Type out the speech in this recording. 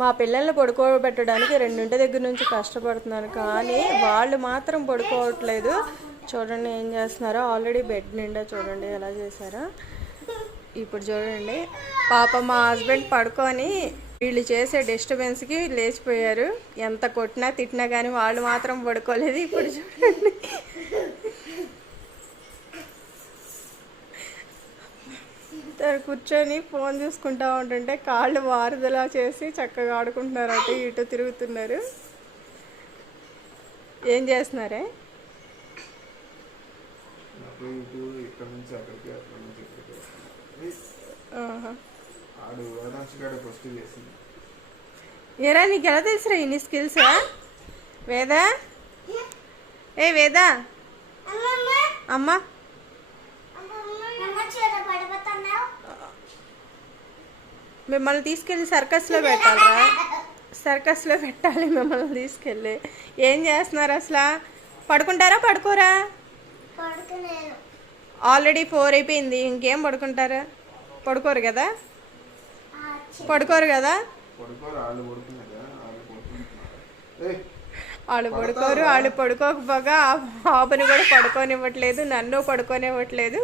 మా పిల్లల్ని పడుకోబెట్టడానికి 2 దగ్గర నుంచి కష్టపడుతున్నాను, కానీ వాళ్ళు మాత్రం పడుకోవట్లేదు. చూడండి ఏం చేస్తున్నారో. ఆల్రెడీ బెడ్ నిండా చూడండి ఎలా చేశారో. ఇప్పుడు చూడండి పాప మా హస్బెండ్ పడుకొని వీళ్ళు చేసే డిస్టర్బెన్స్కి లేచిపోయారు. ఎంత కొట్టినా తిట్టినా కానీ వాళ్ళు మాత్రం పడుకోలేదు. ఇప్పుడు చూడండి కూర్చొని ఫోన్ చూసుకుంటా ఉంటుంటే కాళ్ళు వారుదలా చేసి చక్కగా ఆడుకుంటున్నారు, అటు ఇటు తిరుగుతున్నారు. ఏం చేస్తున్నారే? ఏరా నీకు ఎలా తెలుసురా ఇన్ని స్కిల్స్? వేదా, ఏ వేదా అమ్మా, మిమ్మల్ని తీసుకెళ్ళి సర్కస్లో పెట్టాలరా? సర్కస్లో పెట్టాలి మిమ్మల్ని తీసుకెళ్ళి. ఏం చేస్తున్నారు అసలు? పడుకుంటారా పడుకోరా? ఆల్రెడీ 4 అయిపోయింది, ఇంకేం పడుకుంటారా? పడుకోరు కదా, పడుకోరు కదా. వాళ్ళు పడుకోరు. వాళ్ళు పడుకోకపోగా ఆ బాబుని కూడా పడుకోనివ్వట్లేదు, నన్ను పడుకోనివ్వట్లేదు.